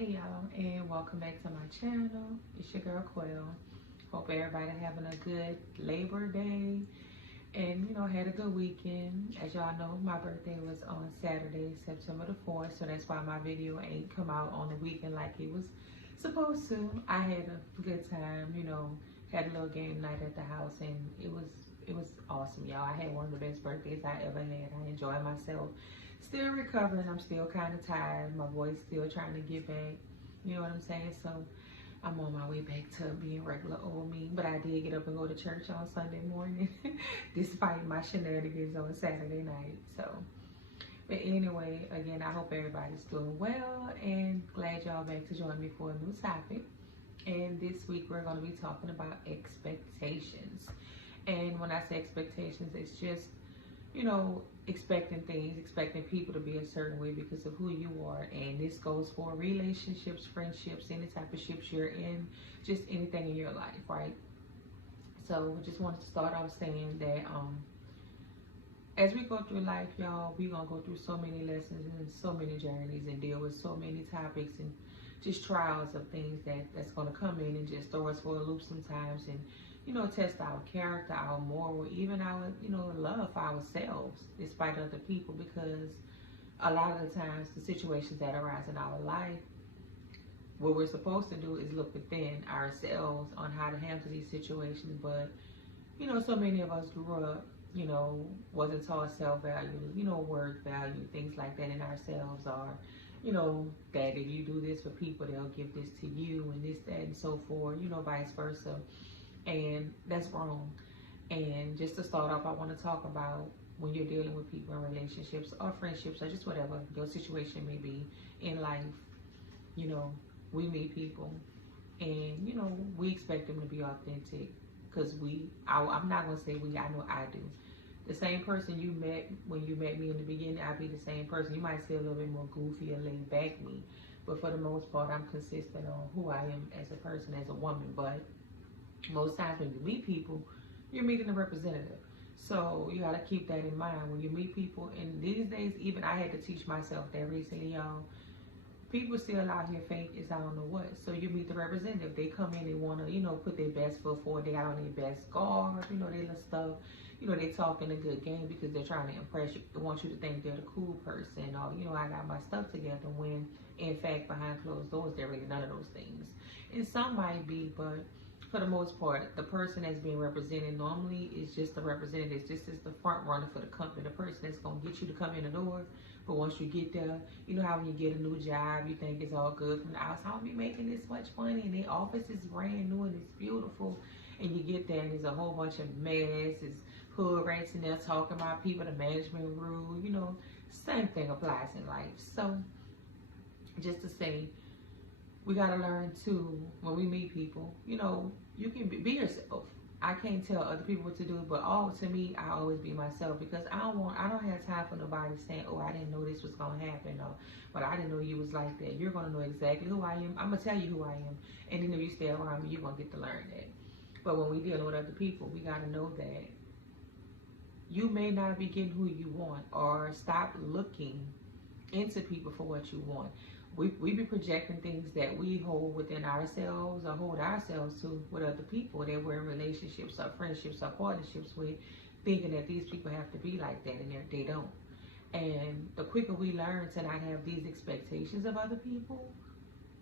Hey y'all, and welcome back to my channel. It's your girl Quell. Hope everybody having a good Labor Day and had a good weekend. As y'all know, my birthday was on Saturday, September the 4th, so that's why my video ain't come out on the weekend like it was supposed to. I had a good time, had a little game night at the house, and it was awesome, y'all. I had one of the best birthdays I ever had. I enjoyed myself. Still recovering. I'm still kind of tired. My voice still trying to get back. You know what I'm saying? So I'm on my way back to being regular old me. But I did get up and go to church on Sunday morning, despite my shenanigans on Saturday night. So, but anyway, again, I hope everybody's doing well and glad y'all back to join me for a new topic. And this week we're going to be talking about expectations. And when I say expectations, it's just expecting things, expecting people to be a certain way because of who you are. And this goes for relationships, friendships, any type of ships you're in, just anything in your life, right? So I just wanted to start off saying that as we go through life, y'all, we're going to go through so many lessons and so many journeys and deal with so many topics and just trials of things that's going to come in and just throw us for a loop sometimes and test our character, our moral, even our, love for ourselves, despite other people, because a lot of the times the situations that arise in our life, what we're supposed to do is look within ourselves on how to handle these situations. But, so many of us grew up, wasn't taught self-value, worth value, things like that in ourselves, or, that if you do this for people, they'll give this to you and this, that, and so forth, vice versa. And that's wrong. And just to start off, I want to talk about when you're dealing with people in relationships or friendships or just whatever your situation may be in life. We meet people and we expect them to be authentic because I'm not going to say we, I know I do. The same person you met when you met me in the beginning, I'll be the same person. You might see a little bit more goofy or laid back me, but for the most part, I'm consistent on who I am as a person, as a woman. But most times when you meet people, you're meeting a representative. So you got to keep that in mind when you meet people. And these days, even I had to teach myself that recently, y'all. People still out here fake as I don't know what. So you meet the representative. They come in, they want to, put their best foot forward. They got on their best guard, they little stuff. They talking a good game because they're trying to impress you. They want you to think they're the cool person or, I got my stuff together when, in fact, behind closed doors, they're really none of those things. And some might be, but for the most part, the person that's being represented normally is just the representative. This is the front runner for the company, the person that's going to get you to come in the door. But once you get there, you know how when you get a new job, you think it's all good from the outside. I'll be making this much money, and the office is brand new and it's beautiful. And you get there, and there's a whole bunch of mess. It's hood rats in there talking about people, the management rule. Same thing applies in life. So, just to say, we got to learn to, when we meet people, you can be yourself. I can't tell other people what to do, but to me, I always be myself because I don't have time for nobody saying, oh, I didn't know this was going to happen, or, but I didn't know you was like that. You're going to know exactly who I am. I'm going to tell you who I am. And then if you stay around me, you're going to get to learn that. But when we dealing with other people, we got to know that you may not be getting who you want, or stop looking into people for what you want. We be projecting things that we hold within ourselves or hold ourselves to with other people that we're in relationships or friendships or partnerships with, thinking that these people have to be like that, and they don't. And the quicker we learn to not have these expectations of other people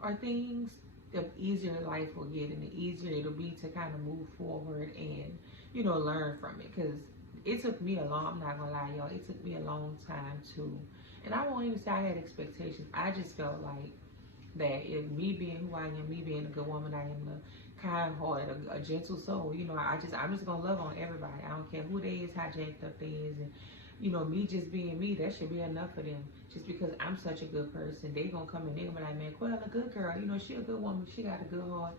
or things, the easier life will get and the easier it'll be to kind of move forward and, learn from it. Because it took me I'm not going to lie, y'all, it took me a long time to. And I won't even say I had expectations. I just felt like that if me being who I am, me being a good woman, I am a kind-hearted, a gentle soul. I'm just gonna love on everybody. I don't care who they is, how jacked up they is, and me just being me, that should be enough for them. Just because I'm such a good person, they gonna come in there and be like, man, well, a good girl. She a good woman. She got a good heart.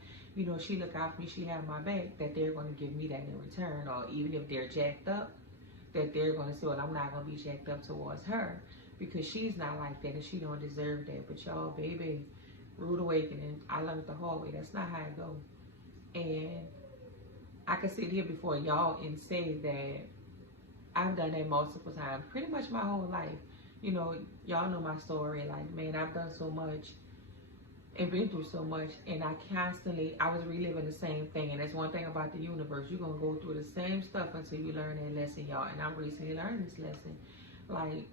She look out for me. She have my back. That they're gonna give me that in return, or even if they're jacked up, that they're gonna say, well, I'm not gonna be jacked up towards her, because she's not like that and she don't deserve that. But y'all, baby, rude awakening. I learned the hard way. That's not how it go. And I can sit here before y'all and say that I've done that multiple times, pretty much my whole life. Y'all know my story. Like, man, I've done so much and been through so much, and I was reliving the same thing. And that's one thing about the universe, you're gonna go through the same stuff until you learn that lesson, y'all. And I'm recently learning this lesson. Like,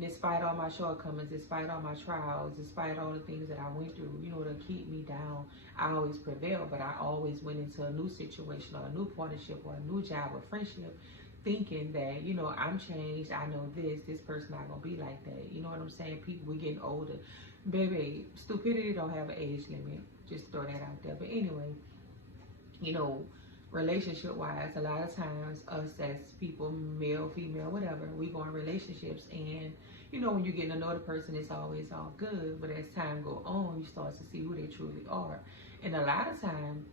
despite all my shortcomings, despite all my trials, despite all the things that I went through, to keep me down, I always prevailed. But I always went into a new situation or a new partnership or a new job or friendship thinking that, I'm changed, I know this person not gonna be like that. You know what I'm saying? People, we getting older. Baby, stupidity don't have an age limit. Just throw that out there. But anyway, relationship wise, a lot of times us as people, male, female, whatever, we go in relationships, and when you're getting to know the person, it's always all good. But as time go on, you start to see who they truly are. And a lot of time,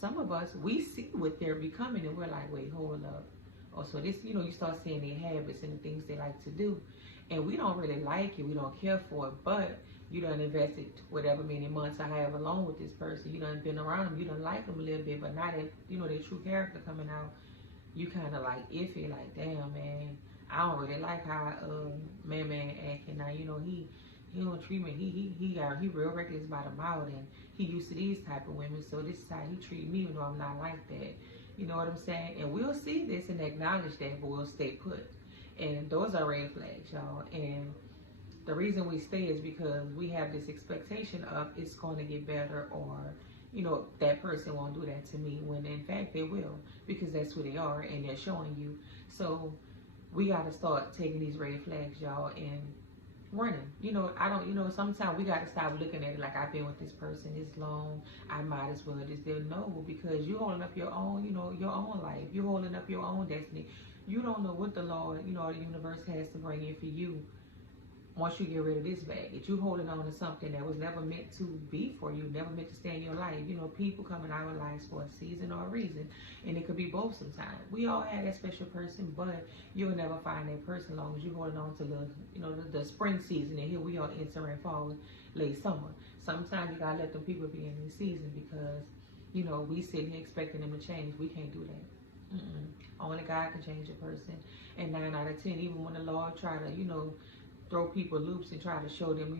some of us, we see what they're becoming, and we're like, wait, hold up. Oh, so this, you start seeing their habits and the things they like to do. And we don't really like it, we don't care for it, but you done invested whatever many months I have alone with this person. You done been around them, you done like them a little bit, but now that, their true character coming out, you kind of like iffy, like, damn, man, I don't really like how man acting now. He don't treat me. He real reckless about a mouth, and he used to these type of women. So this is how he treat me, even though I'm not like that. You know what I'm saying? And we'll see this and acknowledge that, but we'll stay put. And those are red flags, y'all. And the reason we stay is because we have this expectation of it's going to get better, or that person won't do that to me, when in fact they will, because that's who they are and they're showing you. So we got to start taking these red flags, y'all, and running. Sometimes we got to stop looking at it like, I've been with this person this long, I might as well just no, because you're holding up your own, your own life. You're holding up your own destiny. You don't know what the Lord, the universe has to bring in for you once you get rid of this baggage. You holding on to something that was never meant to be for you, never meant to stay in your life. People come in our lives for a season or a reason, and it could be both sometimes. We all had that special person, but you'll never find that person long as you holding on to the spring season, and here we are entering fall, late summer. Sometimes you gotta let them people be in the season, because we sitting here expecting them to change. We can't do that. Only God can change a person. And 9 out of 10, even when the Lord try to throw people loops and try to show them,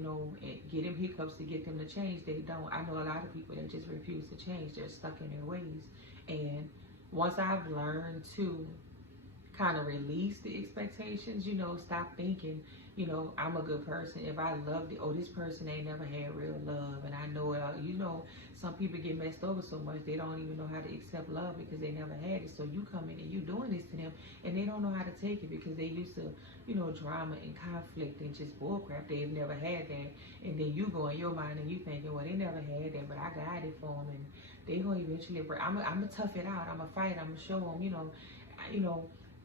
and get them hiccups to get them to change, they don't. I know a lot of people that just refuse to change. They're stuck in their ways. And once I've learned to kind of release the expectations, stop thinking, I'm a good person. If I loved it, oh, this person ain't never had real love, and I know it. Some people get messed over so much they don't even know how to accept love because they never had it. So you come in and you doing this to them, and they don't know how to take it because they used to, drama and conflict and just bullcrap. They've never had that, and then you go in your mind and you thinking, well, they never had that, but I got it for them, and they gonna eventually break. I'm gonna tough it out. I'm gonna fight. I'm gonna show them,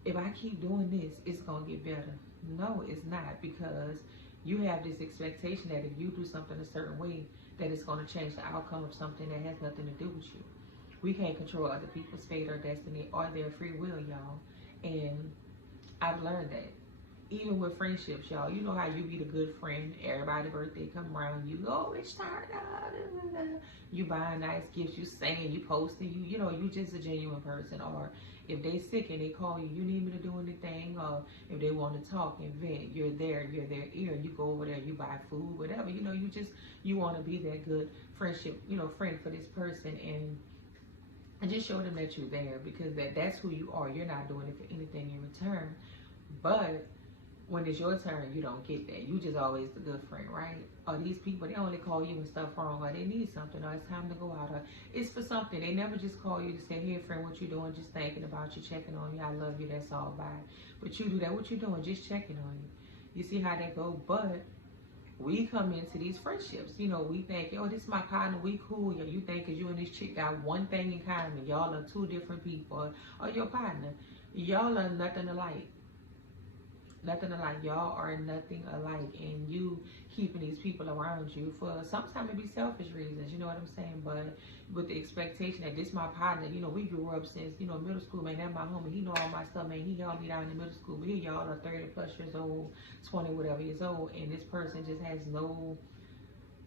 if I keep doing this, it's gonna get better. No, it's not, because you have this expectation that if you do something a certain way, that it's going to change the outcome of something that has nothing to do with you. We can't control other people's fate or destiny or their free will, y'all. And I've learned that. Even with friendships, y'all, you know how you be the good friend. Everybody's birthday come around, you go, it's time. You buying nice gifts, you singing, you posting, you just a genuine person. Or if they sick and they call you, you need me to do anything, or if they want to talk and vent, you're there, you're their ear. You go over there, you buy food, whatever. You want to be that good friendship, friend for this person, and just show them that you're there, because that's who you are. You're not doing it for anything in return. But when it's your turn, you don't get that. You just always the good friend, right? Or these people, they only call you when stuff wrong, or they need something, or it's time to go out, or it's for something. They never just call you to say, hey friend, what you doing? Just thinking about you, checking on you. I love you, that's all. Bye. But you do that, what you doing? Just checking on you. You see how that go? But we come into these friendships, we think, yo, this is my partner, we cool. You think because you and this chick got one thing in common. Y'all are two different people, or your partner. Y'all are nothing alike. Nothing alike. Y'all are nothing alike, and you keeping these people around you for sometimes it be selfish reasons, you know what I'm saying? But with the expectation that this my partner, we grew up since middle school, man. That's my homie. He know all my stuff, man. He held me down in middle school. But here y'all are 30 plus years old, 20 whatever years old, and this person just has no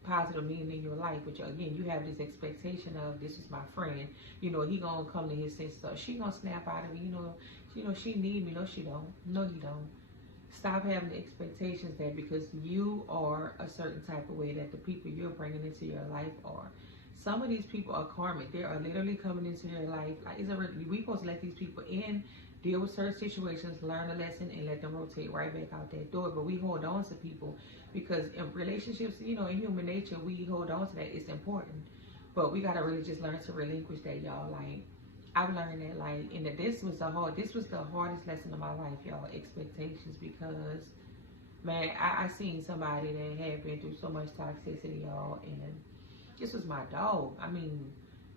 positive meaning in your life. But again, you have this expectation of, this is my friend. He gonna come to his senses. So she gonna snap out of me. She need me. No, she don't. No, he don't. Stop having the expectations that because you are a certain type of way that the people you're bringing into your life are. Some of these people are karmic. They are literally coming into your life. Like, we supposed to let these people in, deal with certain situations, learn a lesson, and let them rotate right back out that door. But we hold on to people because in relationships, in human nature, we hold on to that. It's important. But we gotta really just learn to relinquish that, y'all. Like, I've learned that, like, and that this was the hardest lesson of my life, y'all. Expectations, because man, I seen somebody that had been through so much toxicity, y'all, and this was my dog. I mean,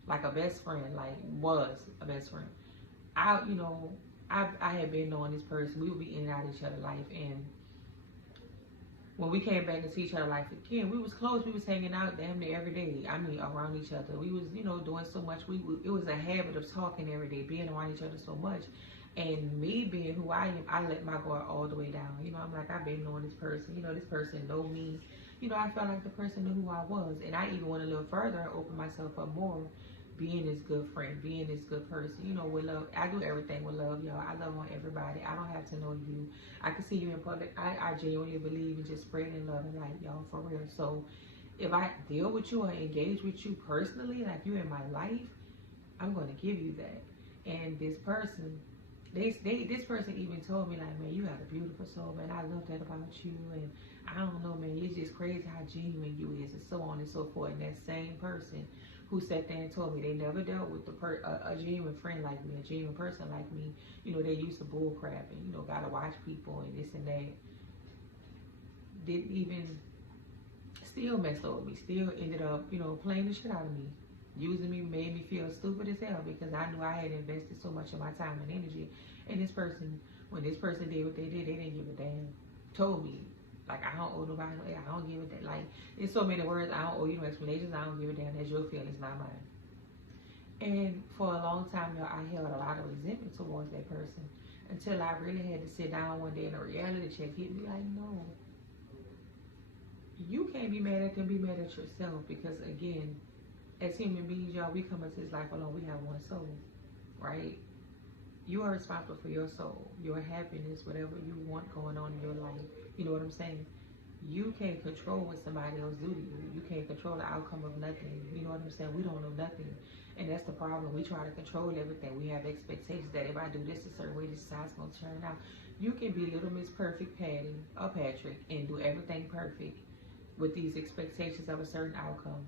like a best friend, like was a best friend. I, you know, I had been knowing this person. We would be in and out of each other's life, and when we came back into each other's life again, we was close. We was hanging out damn near every day. I mean, around each other. We was, doing so much. It was a habit of talking every day, being around each other so much. And me being who I am, I let my guard all the way down. I'm like, I've been knowing this person. This person know me. I felt like the person knew who I was. And I even went a little further and opened myself up more, being this good friend, being this good person. With love. I do everything with love, y'all. I love on everybody. I don't have to know you. I can see you in public. I genuinely believe in just spreading love and light, y'all, for real. So if I deal with you or engage with you personally, like you in my life, I'm going to give you that. And this person, this person even told me, like, man, you have a beautiful soul, man. I love that about you. And I don't know, man, it's just crazy how genuine you is, and so on and so forth. And that same person who sat there and told me they never dealt with a genuine friend like me, a genuine person like me, they used to bull crap and, gotta watch people and this and that, didn't even, still messed over me, still ended up, playing the shit out of me, using me, made me feel stupid as hell because I knew I had invested so much of my time and energy. And this person, when this person did what they did, they didn't give a damn. Told me, like, I don't owe nobody, I don't give a damn. Like, in so many words, I don't owe you no explanations, I don't give a damn. That's your feelings, not mine. And for a long time, y'all, I held a lot of resentment towards that person until I really had to sit down one day and a reality check hit me like, no, you can't be mad at them, be mad at yourself. Because again, as human beings, y'all, we come into this life alone, we have one soul, right? You are responsible for your soul, your happiness, whatever you want going on in your life. You know what I'm saying? You can't control what somebody else do to you. You can't control the outcome of nothing. You know what I'm saying? We don't know nothing. And that's the problem. We try to control everything. We have expectations that if I do this a certain way, this is how it's going to turn out. You can be Little Miss Perfect Patty or Patrick and do everything perfect with these expectations of a certain outcome.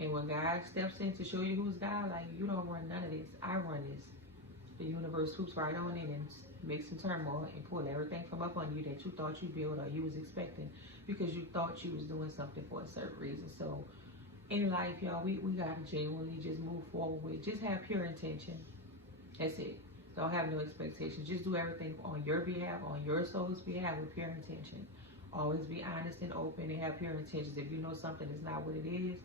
And when God steps in to show you who's God, like, you don't run none of this. I run this. The universe swoops right on in and makes some turmoil and pull everything from up under you that you thought you built or you was expecting because you thought you was doing something for a certain reason. So in life, y'all, we gotta genuinely just move forward with, just have pure intention. That's it. Don't have no expectations. Just do everything on your behalf, on your soul's behalf, with pure intention. Always be honest and open and have pure intentions. If you know something is not what it is,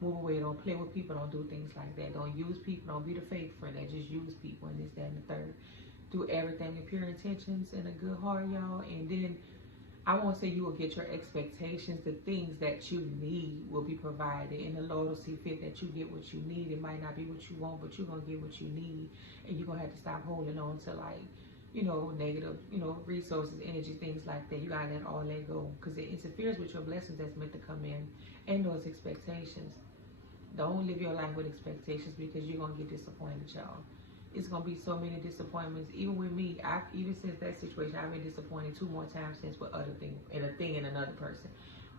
move away. Don't play with people. Don't do things like that. Don't use people. Don't be the fake friend that just use people and this, that, and the third. Do everything with pure intentions and a good heart, y'all. And then I won't say you will get your expectations. The things that you need will be provided. And the Lord will see fit that you get what you need. It might not be what you want, but you're going to get what you need. And you're going to have to stop holding on to, like, negative, resources, energy, things like that. You got to let all that go because it interferes with your blessings that's meant to come in and those expectations. Don't live your life with expectations because you're going to get disappointed, y'all. It's going to be so many disappointments. Even with me, even since that situation, I've been disappointed 2 more times since with other things, and a thing in another person.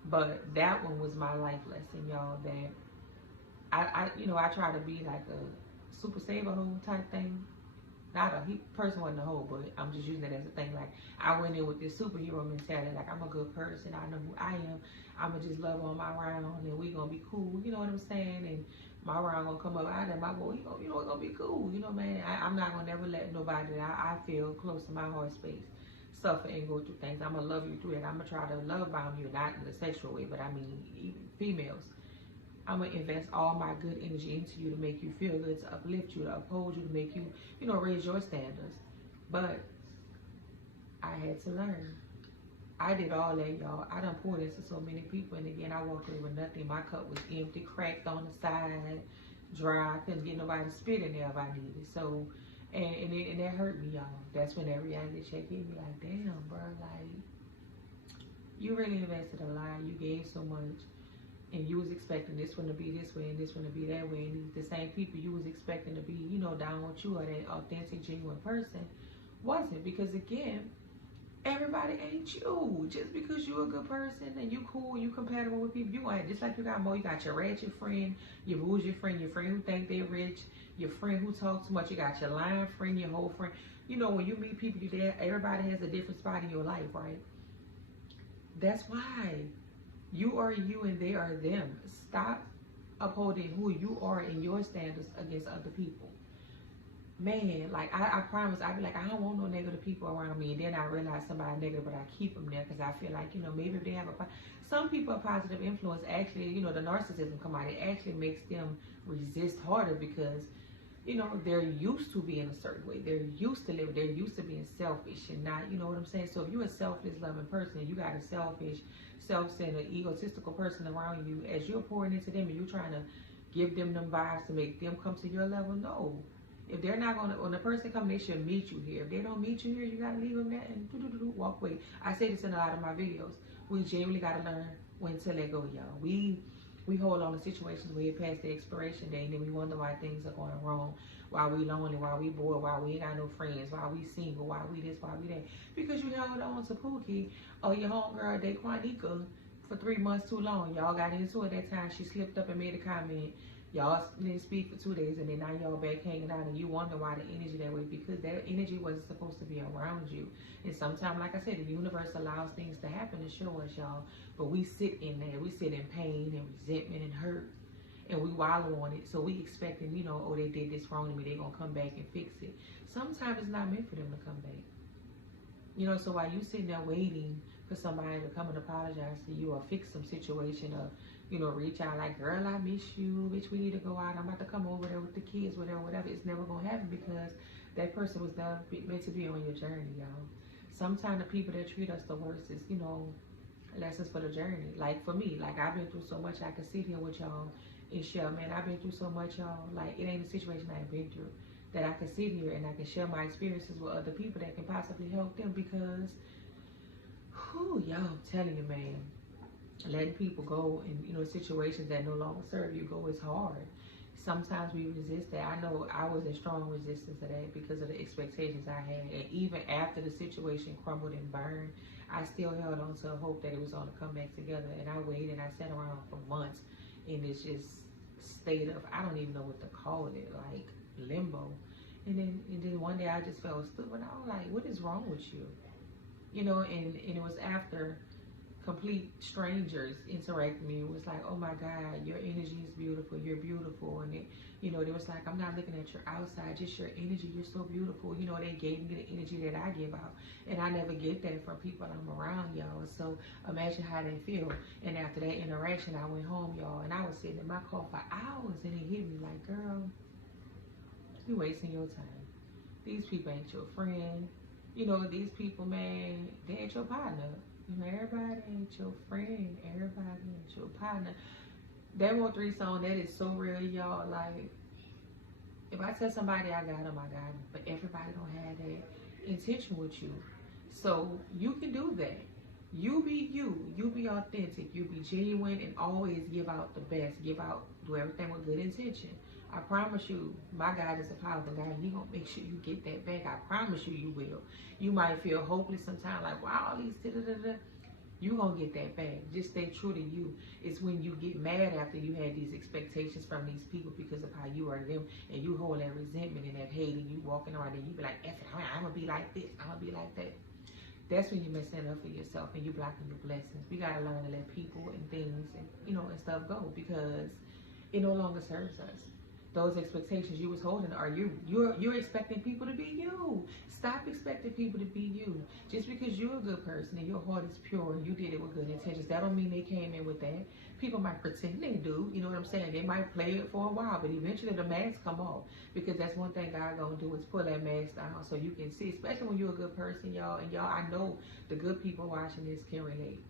But that one was my life lesson, y'all, that I try to be like a super saver hoe type thing. Not a person wasn't a hoe, but I'm just using it as a thing. Like, I went in with this superhero mentality. Like, I'm a good person. I know who I am. I'ma just love on my round, and we gonna be cool. You know what I'm saying? And my round gonna come up. I let my boy, it's gonna be cool. Man, I'm not gonna never let nobody that I feel close to my heart space suffer and go through things. I'm gonna love you through it. I'm gonna try to love bomb you, not in a sexual way, but I mean, even females. I'm going to invest all my good energy into you to make you feel good, to uplift you, to uphold you, to make you, raise your standards. But I had to learn. I did all that, y'all. I done poured into so many people, and again, I walked away with nothing. My cup was empty, cracked on the side, dry. I couldn't get nobody to spit in there if I needed. So And that hurt me, y'all. That's when that reality check hit me. Like, damn, bro, like, you really invested a lot. You gave so much, and you was expecting this one to be this way and this one to be that way, and the same people you was expecting to be, you know, down with you or that authentic, genuine person wasn't. Because again, everybody ain't you. Just because you a good person and you cool, you compatible with people, you ain't. Just like you got more, you got your ratchet friend, your bougie friend, your friend who think they're rich, your friend who talks too much, you got your lying friend, your whole friend. You know, when you meet people, you there, everybody has a different spot in your life, right? That's why you are you and they are them. Stop upholding who you are and your standards against other people. Man, like I promise, I be like, I don't want no negative people around me, and then I realize somebody negative, but I keep them there because I feel like, you know, maybe if they have some people, a positive influence, actually, you know, the narcissism come out, it actually makes them resist harder because, you know, they're used to being a certain way, they're used to living, they're used to being selfish and not, you know what I'm saying? So if you're a selfless, loving person and you got a selfish, self-centered, egotistical person around you, as you're pouring into them and you're trying to give them vibes to make them come to your level, no. If they're not gonna, when the person come, they should meet you here. If they don't meet you here, you gotta leave them there and walk away. I say this in a lot of my videos. We genuinely gotta learn when to let go, y'all. We hold on to situations way past the expiration date, and then we wonder why things are going wrong, why we lonely, why we bored, why we ain't got no friends, why we single, why we this, why we that. Because you held on to Pookie or your homegirl Daquanika for 3 months too long. Y'all got into it that time. She slipped up and made a comment. Y'all didn't speak for 2 days, and then now y'all back hanging out, and you wonder why the energy that way, because that energy wasn't supposed to be around you. And sometimes, like I said, the universe allows things to happen to show us, y'all. But we sit in there. We sit in pain and resentment and hurt, and we wallow on it. So we expecting, you know, oh, they did this wrong to me, they're going to come back and fix it. Sometimes it's not meant for them to come back. You know, so while you sitting there waiting for somebody to come and apologize to you or fix some situation or, you know, reach out like, girl, I miss you, bitch, we need to go out, I'm about to come over there with the kids, whatever, it's never going to happen because that person was not meant to be on your journey, y'all. Sometimes the people that treat us the worst is, you know, lessons for the journey. Like for me, like I've been through so much, I can sit here with y'all and share, man, I've been through so much, y'all. Like it ain't a situation I've been through that I can sit here and I can share my experiences with other people that can possibly help them because, whew, y'all, I'm telling you, man, letting people go in, you know, situations that no longer serve you go is hard. Sometimes we resist that. I know I was in strong resistance to that because of the expectations I had. And even after the situation crumbled and burned, I still held on to a hope that it was going to come back together. And I waited and I sat around for months in this just state of, I don't even know what to call it, like limbo. And then one day I just felt stupid. I was like, what is wrong with you? You know, and it was after complete strangers interacting with me. It was like, oh my God, your energy is beautiful, you're beautiful. And it, you know, they was like, I'm not looking at your outside, just your energy, you're so beautiful. You know, they gave me the energy that I give out. And I never get that from people I'm around, y'all. So imagine how they feel. And after that interaction, I went home, y'all, and I was sitting in my car for hours, and it hit me like, girl, you wasting your time. These people ain't your friend. You know, these people, man, they ain't your partner. You know, everybody ain't your friend. Everybody ain't your partner. That 1-3 song, that is so real, y'all. Like, if I tell somebody I got them, I got them. But everybody don't have that intention with you. So you can do that. You be you. You be authentic. You be genuine and always give out the best. Do everything with good intention. I promise you, my God is a powerful God. He gonna make sure you get that back. I promise you, you will. You might feel hopeless sometimes, like, wow, all these da-da-da-da. You gonna get that back. Just stay true to you. It's when you get mad after you had these expectations from these people because of how you are to them, and you hold that resentment and that hate, and you walking around and you be like, F it, I'm gonna be like this, I'm gonna be like that. That's when you're messing it up for yourself and you blocking your blessings. We gotta learn to let people and things and, you know, and stuff go because it no longer serves us. Those expectations you was holding are you. You're expecting people to be you. Stop expecting people to be you. Just because you're a good person and your heart is pure and you did it with good intentions, that don't mean they came in with that. People might pretend they do, you know what I'm saying? They might play it for a while, but eventually the mask come off. Because that's one thing God gonna do is pull that mask down so you can see, especially when you're a good person, y'all. And y'all, I know the good people watching this can relate.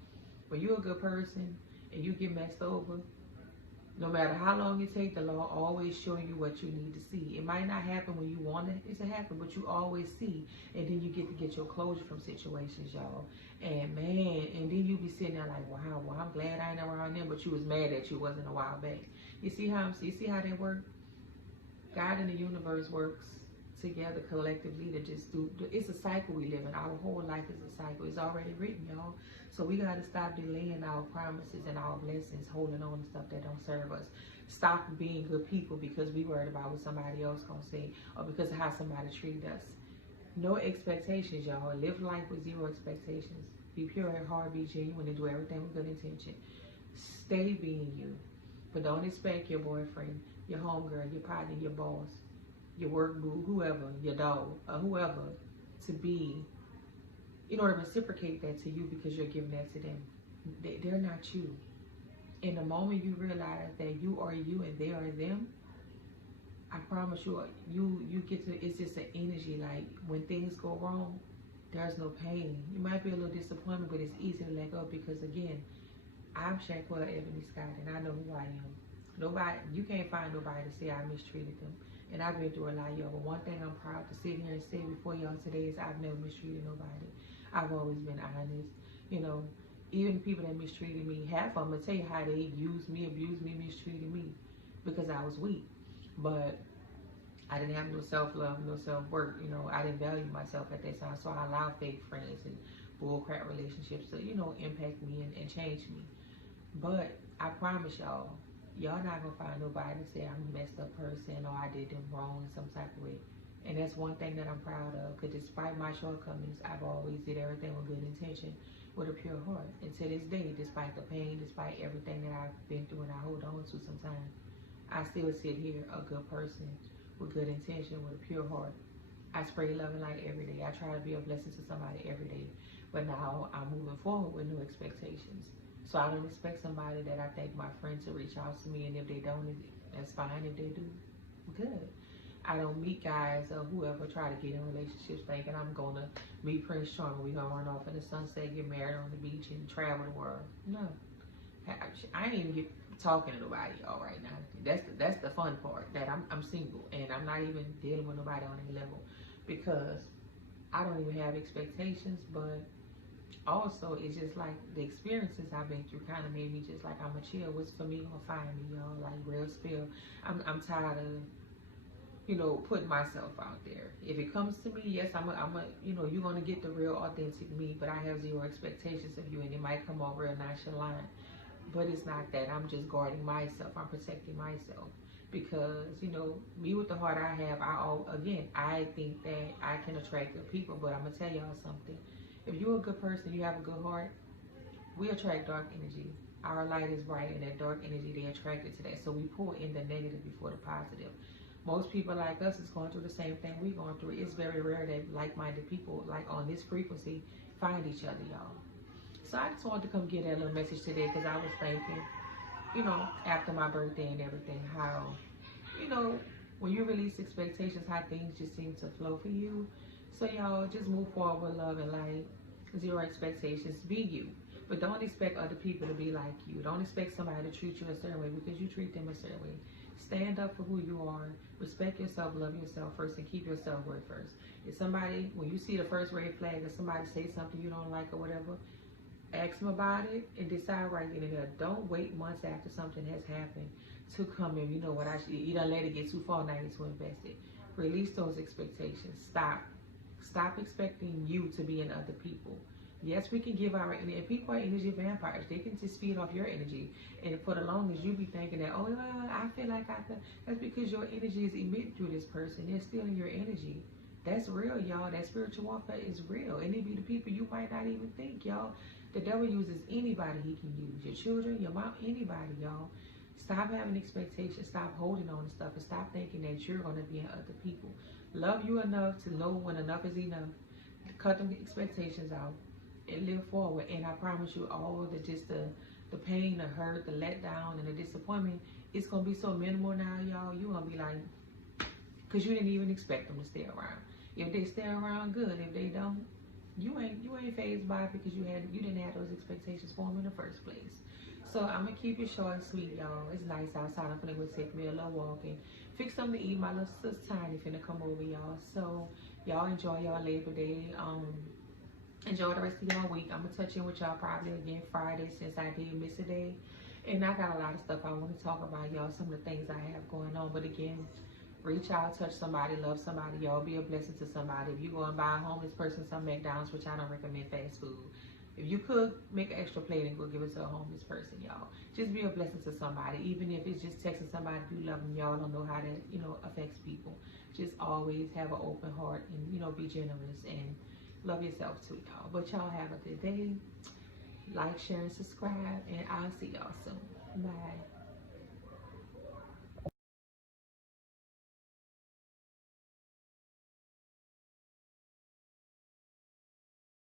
When you're a good person and you get messed over, No matter how long it takes, the Lord always show you what you need to see. It might not happen when you want it to happen, but you always see. And then you get your closure from situations, y'all. And man, and then you be sitting there like, wow, well, I'm glad I ain't around them, but you was mad that you wasn't a while back. You see how they work? God and the universe works together collectively to just do, it's a cycle we live in. Our whole life is a cycle. It's already written, y'all. So we got to stop delaying our promises and our blessings, holding on to stuff that don't serve us. Stop being good people because we worried about what somebody else gonna say or because of how somebody treated us. No expectations, y'all. Live life with zero expectations. Be pure at heart, be genuine, and do everything with good intention. Stay being you, but don't expect your boyfriend, your homegirl, your partner, your boss, your work boo, whoever, your dog, or whoever, to be, in order to reciprocate that to you because you're giving that to them. They're not you. And the moment you realize that you are you and they are them, I promise you, you get to, it's just an energy. Like when things go wrong, there's no pain. You might be a little disappointed, but it's easy to let go because again, I'm Shanquella Ebony Scott and I know who I am. Nobody, you can't find nobody to say I mistreated them. And I've been through a lot, y'all. But one thing I'm proud to sit here and say before y'all today is I've never mistreated nobody. I've always been honest. You know, even the people that mistreated me, half of them will tell you how they used me, abused me, mistreated me because I was weak. But I didn't have no self-love, no self-worth. You know, I didn't value myself at that time. So I allowed fake friends and bullcrap relationships to, you know, impact me and change me. But I promise y'all, y'all not gonna find nobody to say I'm a messed up person or I did them wrong in some type of way. And that's one thing that I'm proud of, because despite my shortcomings, I've always did everything with good intention, with a pure heart. And to this day, despite the pain, despite everything that I've been through and I hold on to sometimes, I still sit here a good person with good intention, with a pure heart. I spray love and light every day. I try to be a blessing to somebody every day. But now I'm moving forward with no expectations. So I don't expect somebody that I think my friend to reach out to me, and if they don't, that's fine. If they do, good. I don't meet guys or whoever try to get in relationships thinking I'm gonna meet Prince Charming. We gonna run off in the sunset, get married on the beach, and travel the world. No, I ain't even talking to nobody y'all right now. That's the fun part. That I'm single and I'm not even dealing with nobody on any level because I don't even have expectations, but also it's just like the experiences I've been through kind of made me just like I'm a chill. What's for me gonna find me, y'all. Like real spill. I'm tired of, you know, putting myself out there. If it comes to me, yes, I'm a you know, you're gonna get the real authentic me, but I have zero expectations of you, and it might come off real nonchalant. But it's not that. I'm just guarding myself. I'm protecting myself because, you know, me with the heart I have, I think that I can attract good people. But I'm gonna tell y'all something. If you're a good person, you have a good heart, we attract dark energy. Our light is bright, and that dark energy, they attracted to that. So we pull in the negative before the positive. Most people like us is going through the same thing we're going through. It's very rare that like-minded people, like on this frequency, find each other, y'all. So I just wanted to come get that little message today because I was thinking, you know, after my birthday and everything, how, you know, when you release expectations, how things just seem to flow for you. So y'all just move forward with love and light. Zero expectations. Be you. But don't expect other people to be like you. Don't expect somebody to treat you a certain way because you treat them a certain way. Stand up for who you are. Respect yourself, love yourself first, and keep your self-worth first. If somebody, when you see the first red flag or somebody say something you don't like or whatever, ask them about it and decide right then and there. Don't wait months after something has happened to come in. You know what, you don't let it get too far, now you need to invest it. Release those expectations. Stop expecting you to be in other people. Yes, we can give our energy. And people are energy vampires. They can just feed off your energy. And for the longest, you be thinking that, oh, well, I feel like I can. That's because your energy is emitted through this person. They're stealing your energy. That's real, y'all. That spiritual warfare is real. And it be the people you might not even think, y'all. The devil uses anybody he can use. Your children, your mom, anybody, y'all. Stop having expectations. Stop holding on to stuff. And stop thinking that you're going to be in other people. Love you enough to know when enough is enough. Cut them expectations out and live forward. And I promise you, all the pain, the hurt, the letdown, and the disappointment, it's going to be so minimal now, y'all. You're going to be like, because you didn't even expect them to stay around. If they stay around, good. If they don't, you ain't phased by it because you didn't have those expectations for them in the first place. So I'm gonna keep it short and sweet, y'all. It's nice outside. I'm finna go take me a little walk and fix something to eat. My little sis Tiny finna come over, y'all. So y'all enjoy y'all Labor Day. Enjoy the rest of y'all week. I'm gonna touch in with y'all probably again Friday since I did miss a day. And I got a lot of stuff I want to talk about, y'all. Some of the things I have going on. But again, reach out, touch somebody, love somebody, y'all. Be a blessing to somebody. If you go and buy a homeless person some McDonald's, which I don't recommend fast food. If you could make an extra plate and go give it to a homeless person, y'all. Just be a blessing to somebody. Even if it's just texting somebody you love them, y'all don't know how that, affects people. Just always have an open heart and, be generous and love yourself too, y'all. But y'all have a good day. Like, share, and subscribe. And I'll see y'all soon. Bye.